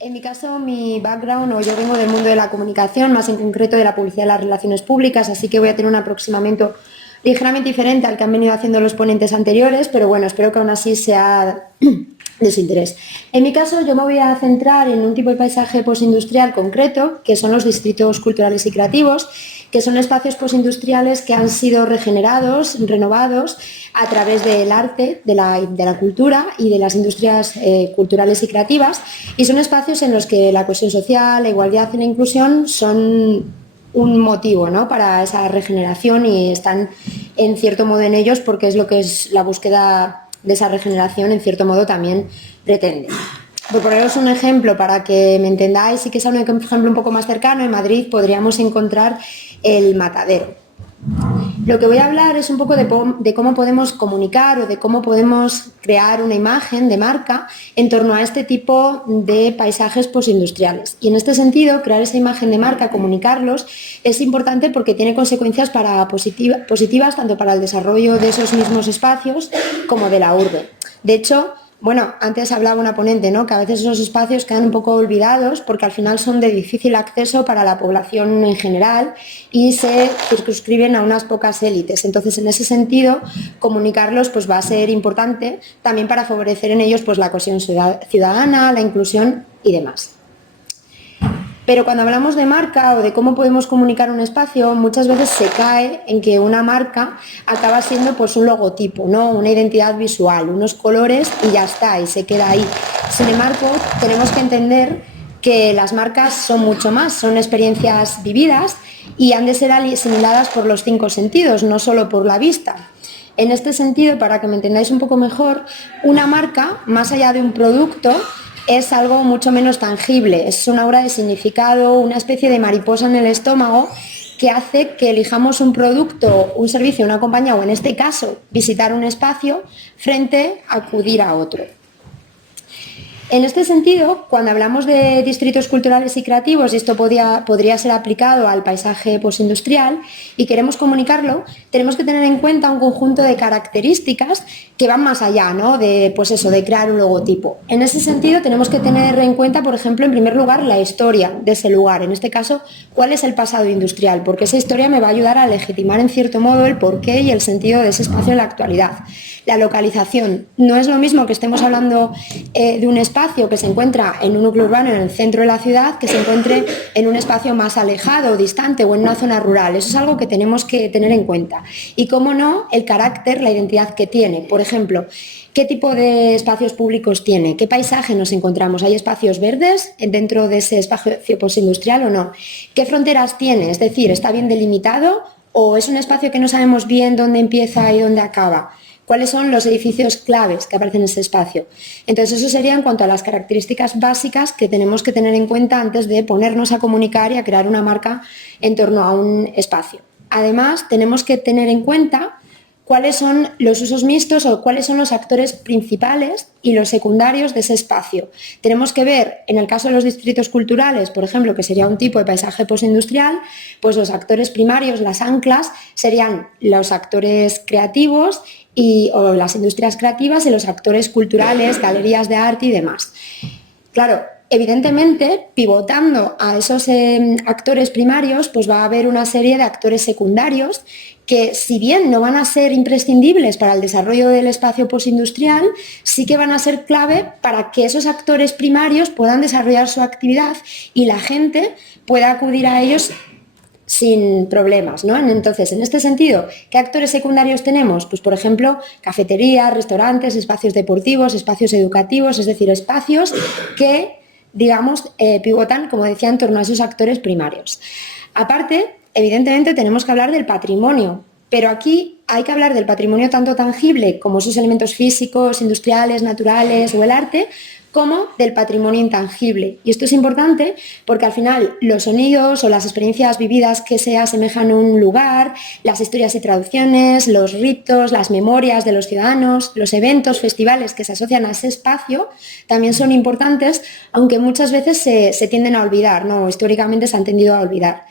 En mi caso, mi background, o yo vengo del mundo de la comunicación, más en concreto de la publicidad y las relaciones públicas, así que voy a tener un aproximamiento ligeramente diferente al que han venido haciendo los ponentes anteriores, pero bueno, espero que aún así sea de su interés. En mi caso, yo me voy a centrar en un tipo de paisaje postindustrial concreto, que son los distritos culturales y creativos, que son espacios postindustriales que han sido regenerados, renovados a través del arte, de la cultura y de las industrias culturales y creativas, y son espacios en los que la cohesión social, la igualdad y la inclusión son un motivo, ¿no?, para esa regeneración, y están en cierto modo en ellos porque es lo que es la búsqueda de esa regeneración, en cierto modo también pretende. Por poneros un ejemplo para que me entendáis y que sea un ejemplo un poco más cercano, en Madrid podríamos encontrar el Matadero. Lo que voy a hablar es un poco de cómo podemos comunicar o de cómo podemos crear una imagen de marca en torno a este tipo de paisajes postindustriales. Y en este sentido, crear esa imagen de marca, comunicarlos, es importante porque tiene consecuencias positivas tanto para el desarrollo de esos mismos espacios como de la urbe. De hecho, bueno, antes hablaba una ponente, ¿no?, que a veces esos espacios quedan un poco olvidados porque al final son de difícil acceso para la población en general y se circunscriben a unas pocas élites. Entonces, en ese sentido, comunicarlos pues va a ser importante también para favorecer en ellos pues la cohesión ciudadana, la inclusión y demás. Pero cuando hablamos de marca o de cómo podemos comunicar un espacio, muchas veces se cae en que una marca acaba siendo pues un logotipo, ¿no?, una identidad visual, unos colores y ya está, y se queda ahí. Sin embargo, tenemos que entender que las marcas son mucho más, son experiencias vividas y han de ser asimiladas por los 5 sentidos, no solo por la vista. En este sentido, para que me entendáis un poco mejor, una marca, más allá de un producto, es algo mucho menos tangible, es una obra de significado, una especie de mariposa en el estómago que hace que elijamos un producto, un servicio, una compañía, o en este caso, visitar un espacio frente a acudir a otro. En este sentido, cuando hablamos de distritos culturales y creativos, y esto podría ser aplicado al paisaje postindustrial, y queremos comunicarlo, tenemos que tener en cuenta un conjunto de características que van más allá, ¿no?, de, pues eso, de crear un logotipo. En ese sentido, tenemos que tener en cuenta, por ejemplo, en primer lugar, la historia de ese lugar. En este caso, cuál es el pasado industrial, porque esa historia me va a ayudar a legitimar en cierto modo el porqué y el sentido de ese espacio en la actualidad. La localización. No es lo mismo que estemos hablando de un espacio que se encuentra en un núcleo urbano en el centro de la ciudad que se encuentre en un espacio más alejado, distante o en una zona rural. Eso es algo que tenemos que tener en cuenta. Y, cómo no, el carácter, la identidad que tiene. Por ejemplo, ¿qué tipo de espacios públicos tiene? ¿Qué paisaje nos encontramos? ¿Hay espacios verdes dentro de ese espacio postindustrial o no? ¿Qué fronteras tiene? Es decir, ¿está bien delimitado o es un espacio que no sabemos bien dónde empieza y dónde acaba? ¿Cuáles son los edificios claves que aparecen en ese espacio? Entonces, eso sería en cuanto a las características básicas que tenemos que tener en cuenta antes de ponernos a comunicar y a crear una marca en torno a un espacio. Además, tenemos que tener en cuenta cuáles son los usos mixtos o cuáles son los actores principales y los secundarios de ese espacio. Tenemos que ver, en el caso de los distritos culturales, por ejemplo, que sería un tipo de paisaje postindustrial, pues los actores primarios, las anclas, serían los actores creativos o las industrias creativas y los actores culturales, galerías de arte y demás. Claro, evidentemente, pivotando a esos actores primarios, pues va a haber una serie de actores secundarios que, si bien no van a ser imprescindibles para el desarrollo del espacio postindustrial, sí que van a ser clave para que esos actores primarios puedan desarrollar su actividad y la gente pueda acudir a ellos sin problemas, ¿no? Entonces, en este sentido, ¿qué actores secundarios tenemos? Pues, por ejemplo, cafeterías, restaurantes, espacios deportivos, espacios educativos, es decir, espacios que, digamos, pivotan, como decía, en torno a esos actores primarios. Aparte, evidentemente, tenemos que hablar del patrimonio, pero aquí hay que hablar del patrimonio tanto tangible como esos elementos físicos, industriales, naturales o el arte, como del patrimonio intangible. Y esto es importante porque al final los sonidos o las experiencias vividas que se asemejan a un lugar, las historias y traducciones, los ritos, las memorias de los ciudadanos, los eventos, festivales que se asocian a ese espacio también son importantes, aunque muchas veces se tienden a olvidar, ¿no? Históricamente se han tendido a olvidar.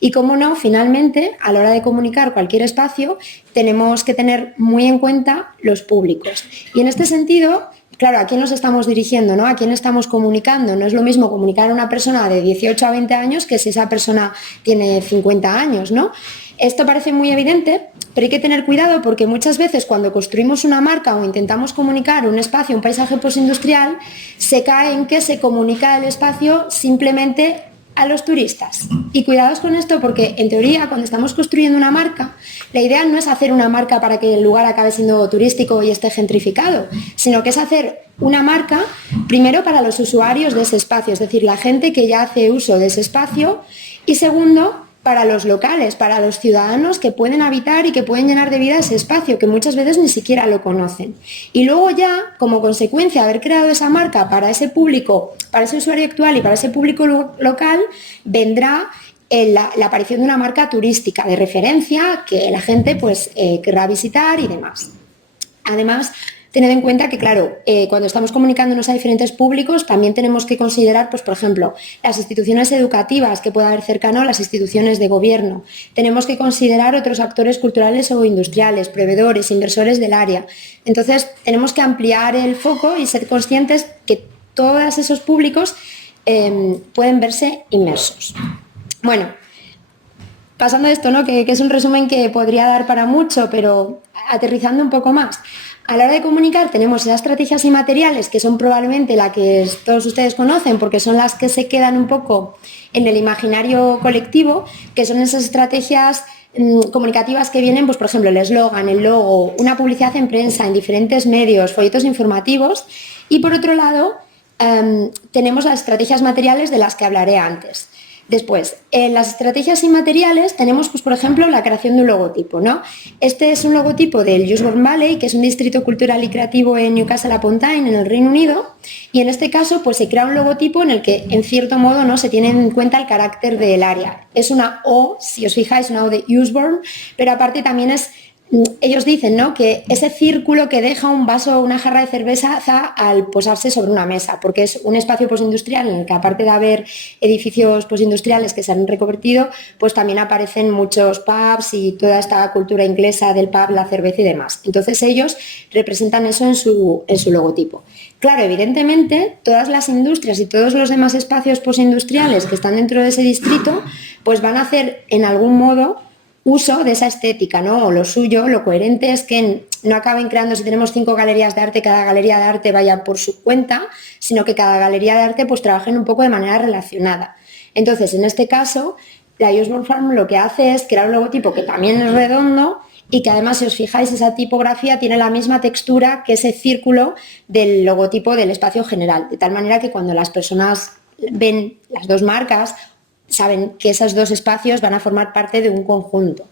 Y, cómo no, finalmente, a la hora de comunicar cualquier espacio, tenemos que tener muy en cuenta los públicos. Y en este sentido, claro, ¿a quién nos estamos dirigiendo, ¿no? ¿A quién estamos comunicando? No es lo mismo comunicar a una persona de 18 a 20 años que si esa persona tiene 50 años, ¿no? Esto parece muy evidente, pero hay que tener cuidado porque muchas veces cuando construimos una marca o intentamos comunicar un espacio, un paisaje postindustrial, se cae en que se comunica el espacio simplemente a los turistas. Y cuidados con esto porque, en teoría, cuando estamos construyendo una marca, la idea no es hacer una marca para que el lugar acabe siendo turístico y esté gentrificado, sino que es hacer una marca primero para los usuarios de ese espacio, es decir, la gente que ya hace uso de ese espacio, y segundo, para los locales, para los ciudadanos que pueden habitar y que pueden llenar de vida ese espacio, que muchas veces ni siquiera lo conocen. Y luego ya, como consecuencia de haber creado esa marca para ese público, para ese usuario actual y para ese público local, vendrá la aparición de una marca turística de referencia que la gente pues querrá visitar y demás. Además, tened en cuenta que, claro, cuando estamos comunicándonos a diferentes públicos, también tenemos que considerar, pues, por ejemplo, las instituciones educativas que pueda haber cercano, las instituciones de gobierno. Tenemos que considerar otros actores culturales o industriales, proveedores, inversores del área. Entonces, tenemos que ampliar el foco y ser conscientes que todos esos públicos pueden verse inmersos. Bueno, pasando a esto, ¿no? Que es un resumen que podría dar para mucho, pero aterrizando un poco más. A la hora de comunicar tenemos esas estrategias y materiales que son probablemente las que todos ustedes conocen porque son las que se quedan un poco en el imaginario colectivo, que son esas estrategias comunicativas que vienen, pues por ejemplo, el eslogan, el logo, una publicidad en prensa, en diferentes medios, folletos informativos. Y por otro lado, tenemos las estrategias materiales de las que hablaré antes. Después, en las estrategias inmateriales tenemos, pues, por ejemplo, la creación de un logotipo, ¿no? Este es un logotipo del Usborne Valley, que es un distrito cultural y creativo en Newcastle upon Tyne, en el Reino Unido, y en este caso pues, se crea un logotipo en el que, en cierto modo, ¿no? Se tiene en cuenta el carácter del área. Es una O, si os fijáis, una O de Usborne, pero aparte también es... Ellos dicen, ¿no?, que ese círculo que deja un vaso o una jarra de cerveza al posarse sobre una mesa, porque es un espacio postindustrial en el que, aparte de haber edificios postindustriales que se han reconvertido, pues también aparecen muchos pubs y toda esta cultura inglesa del pub, la cerveza y demás. Entonces ellos representan eso en su logotipo. Claro, evidentemente, todas las industrias y todos los demás espacios postindustriales que están dentro de ese distrito, pues van a hacer en algún modo uso de esa estética, ¿no? O lo suyo, lo coherente es que no acaben creando, si tenemos 5 galerías de arte, cada galería de arte vaya por su cuenta, sino que cada galería de arte pues trabajen un poco de manera relacionada. Entonces, en este caso, la Usborne Farm lo que hace es crear un logotipo que también es redondo y que además, si os fijáis, esa tipografía tiene la misma textura que ese círculo del logotipo del espacio general, de tal manera que cuando las personas ven las dos marcas, saben que esos dos espacios van a formar parte de un conjunto.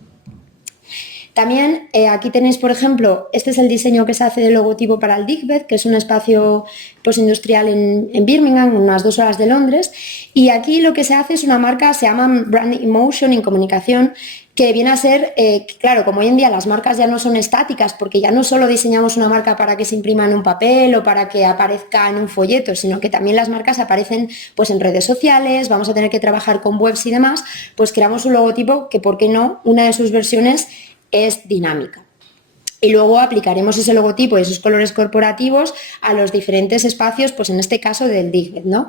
También aquí tenéis, por ejemplo, este es el diseño que se hace del logotipo para el Digbeth, que es un espacio postindustrial en Birmingham, unas 2 horas de Londres, y aquí lo que se hace es una marca, se llama Brand Emotion en comunicación, que viene a ser, claro, como hoy en día las marcas ya no son estáticas, porque ya no solo diseñamos una marca para que se imprima en un papel o para que aparezca en un folleto, sino que también las marcas aparecen pues, en redes sociales, vamos a tener que trabajar con webs y demás, pues creamos un logotipo que, ¿por qué no?, una de sus versiones es dinámica. Y luego aplicaremos ese logotipo y esos colores corporativos a los diferentes espacios, pues en este caso del Digbeth, ¿no?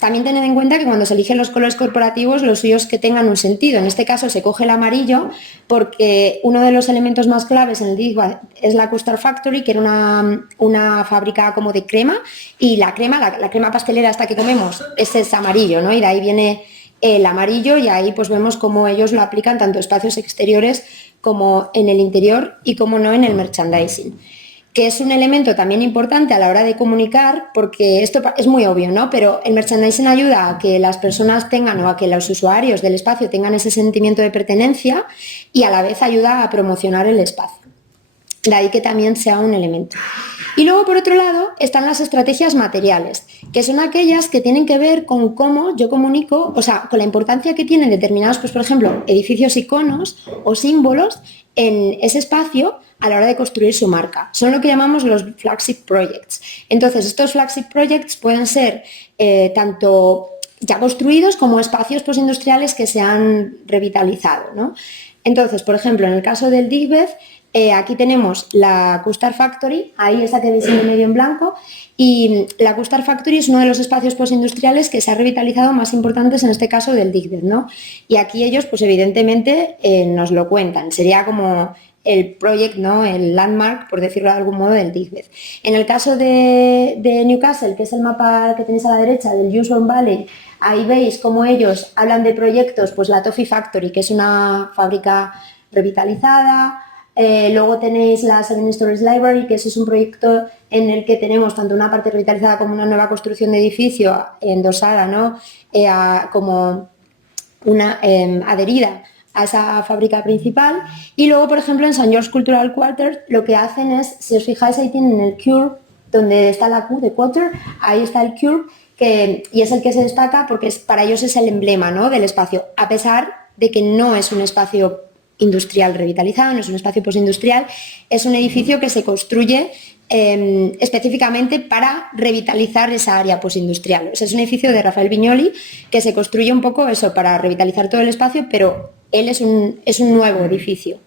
También tened en cuenta que cuando se eligen los colores corporativos, los suyos que tengan un sentido. En este caso se coge el amarillo porque uno de los elementos más claves en el Digbeth es la Custard Factory, que era una fábrica como de crema, y la crema pastelera esta que comemos, ese es amarillo, ¿no? Y de ahí viene el amarillo, y ahí pues vemos cómo ellos lo aplican tanto en espacios exteriores como en el interior y como no en el merchandising, que es un elemento también importante a la hora de comunicar, porque esto es muy obvio, ¿no? Pero el merchandising ayuda a que las personas tengan o a que los usuarios del espacio tengan ese sentimiento de pertenencia y a la vez ayuda a promocionar el espacio. De ahí que también sea un elemento. Y luego, por otro lado, están las estrategias materiales, que son aquellas que tienen que ver con cómo yo comunico, o sea, con la importancia que tienen determinados, pues por ejemplo, edificios, iconos o símbolos en ese espacio a la hora de construir su marca. Son lo que llamamos los flagship projects. Entonces, estos flagship projects pueden ser tanto ya construidos como espacios postindustriales que se han revitalizado, ¿no? Entonces, por ejemplo, en el caso del Digbeth, Aquí tenemos la Custard Factory, ahí esa que veis en el medio en blanco, y la Custard Factory es uno de los espacios postindustriales que se ha revitalizado más importantes en este caso del Digbeth, ¿no? Y aquí ellos, pues evidentemente, nos lo cuentan. Sería como el project, ¿no? El landmark, por decirlo de algún modo, del Digbeth. En el caso de Newcastle, que es el mapa que tenéis a la derecha del Usborne Valley, ahí veis cómo ellos hablan de proyectos, pues la Toffee Factory, que es una fábrica revitalizada. Luego tenéis la Seven Stories Library, que ese es un proyecto en el que tenemos tanto una parte revitalizada como una nueva construcción de edificio endosada, ¿no? Como una adherida a esa fábrica principal. Y luego, por ejemplo, en St. George Cultural Quarter lo que hacen es, si os fijáis, ahí tienen el Curve, donde está la Q de Quarter, ahí está el Curve, y es el que se destaca porque para ellos es el emblema, ¿no? Del espacio, a pesar de que no es un espacio industrial revitalizado, no es un espacio postindustrial, es un edificio que se construye específicamente para revitalizar esa área postindustrial. O sea, es un edificio de Rafael Viñoli que se construye un poco eso para revitalizar todo el espacio, pero él es un nuevo edificio.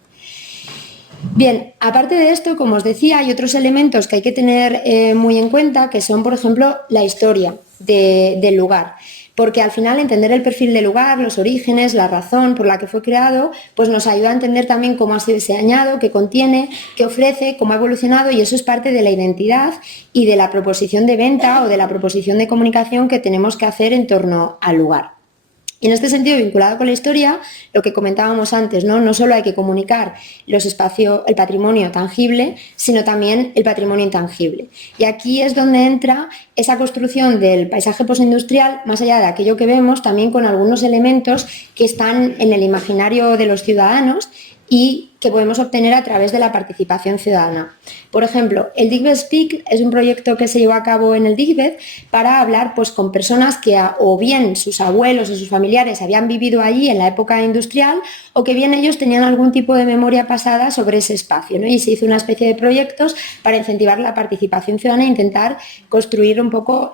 Bien, aparte de esto, como os decía, hay otros elementos que hay que tener muy en cuenta, que son, por ejemplo, la historia del lugar. Porque al final entender el perfil del lugar, los orígenes, la razón por la que fue creado, pues nos ayuda a entender también cómo ha sido diseñado, qué contiene, qué ofrece, cómo ha evolucionado, y eso es parte de la identidad y de la proposición de venta o de la proposición de comunicación que tenemos que hacer en torno al lugar. Y en este sentido, vinculado con la historia, lo que comentábamos antes, no solo hay que comunicar el patrimonio tangible, sino también el patrimonio intangible. Y aquí es donde entra esa construcción del paisaje postindustrial, más allá de aquello que vemos, también con algunos elementos que están en el imaginario de los ciudadanos y que podemos obtener a través de la participación ciudadana. Por ejemplo, el Digbeth Speak es un proyecto que se llevó a cabo en el Digbeth para hablar pues, con personas que o bien sus abuelos o sus familiares habían vivido allí en la época industrial o que bien ellos tenían algún tipo de memoria pasada sobre ese espacio, ¿no? Y se hizo una especie de proyectos para incentivar la participación ciudadana e intentar construir un poco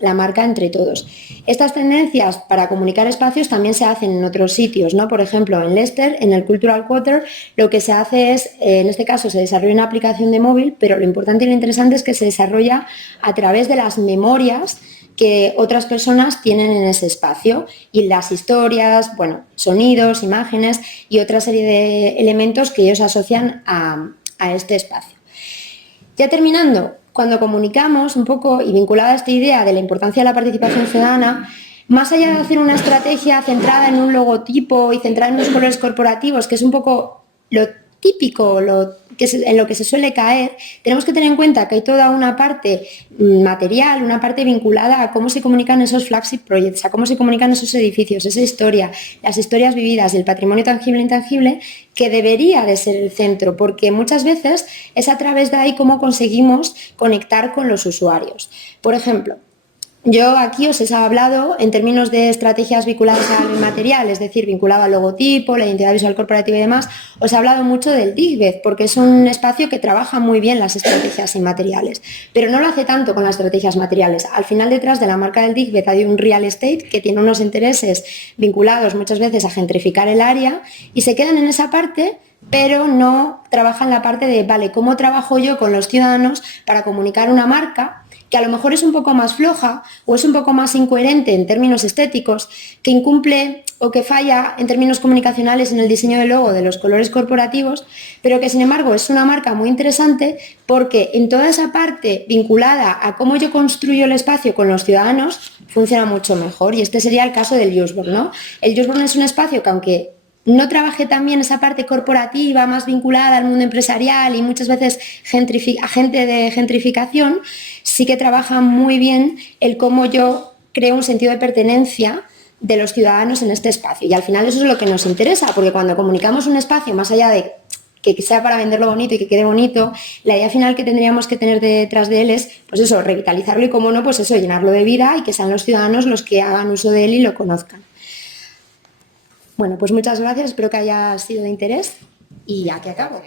la marca entre todos. Estas tendencias para comunicar espacios también se hacen en otros sitios, ¿no? Por ejemplo, en Leicester, en el Cultural Quarter, lo que se hace es, en este caso se desarrolla una aplicación de móvil, pero lo importante y lo interesante es que se desarrolla a través de las memorias que otras personas tienen en ese espacio y las historias, bueno, sonidos, imágenes y otra serie de elementos que ellos asocian a este espacio. Ya terminando, cuando comunicamos un poco y vinculada a esta idea de la importancia de la participación ciudadana, más allá de hacer una estrategia centrada en un logotipo y centrada en los colores corporativos, que es un poco lo típico, en lo que se suele caer, tenemos que tener en cuenta que hay toda una parte material, una parte vinculada a cómo se comunican esos flagship projects, a cómo se comunican esos edificios, esa historia, las historias vividas y el patrimonio tangible e intangible, que debería de ser el centro, porque muchas veces es a través de ahí cómo conseguimos conectar con los usuarios. Por ejemplo, yo aquí os he hablado en términos de estrategias vinculadas al material, es decir, vinculado al logotipo, la identidad visual corporativa y demás, os he hablado mucho del Digbeth, porque es un espacio que trabaja muy bien las estrategias inmateriales, pero no lo hace tanto con las estrategias materiales. Al final, detrás de la marca del Digbeth hay un real estate que tiene unos intereses vinculados muchas veces a gentrificar el área y se quedan en esa parte, pero no trabajan la parte de, vale, ¿cómo trabajo yo con los ciudadanos para comunicar una marca que a lo mejor es un poco más floja o es un poco más incoherente en términos estéticos, que incumple o que falla en términos comunicacionales en el diseño del logo, de los colores corporativos, pero que sin embargo es una marca muy interesante porque en toda esa parte vinculada a cómo yo construyo el espacio con los ciudadanos funciona mucho mejor, y este sería el caso del Usborne, ¿no? El Usborne es un espacio que, aunque no trabaje también esa parte corporativa más vinculada al mundo empresarial y muchas veces agente de gentrificación, sí que trabaja muy bien el cómo yo creo un sentido de pertenencia de los ciudadanos en este espacio. Y al final eso es lo que nos interesa, porque cuando comunicamos un espacio, más allá de que sea para venderlo bonito y que quede bonito, la idea final que tendríamos que tener detrás de él es, pues eso, revitalizarlo y, como no, pues eso, llenarlo de vida y que sean los ciudadanos los que hagan uso de él y lo conozcan. Bueno, pues muchas gracias, espero que haya sido de interés y aquí acabo.